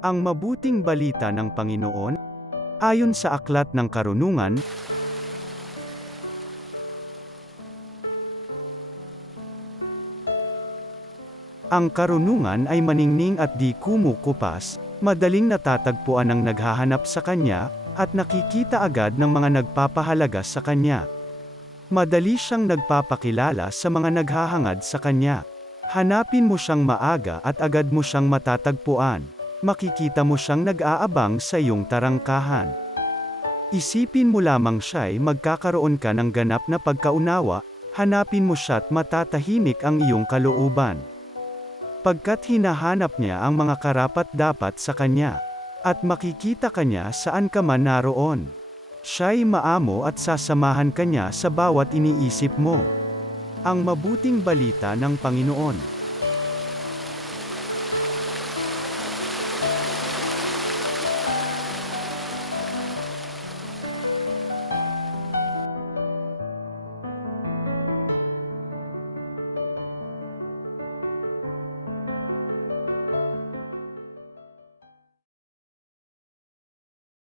Ang mabuting balita ng Panginoon, ayon sa Aklat ng Karunungan, ang karunungan ay maningning at di kumukupas, madaling natatagpuan ng naghahanap sa kanya, at nakikita agad ng mga nagpapahalaga sa kanya. Madali siyang nagpapakilala sa mga naghahangad sa kanya. Hanapin mo siyang maaga at agad mo siyang matatagpuan. Makikita mo siyang nag-aabang sa iyong tarangkahan. Isipin mo lamang siya'y magkakaroon ka ng ganap na pagkaunawa, hanapin mo siya't matatahimik ang iyong kalooban. Pagkat hinahanap niya ang mga karapat-dapat sa kanya. At makikita kanya saan ka man naroon. Siya'y maamo at sasamahan kanya sa bawat iniisip mo. Ang mabuting balita ng Panginoon.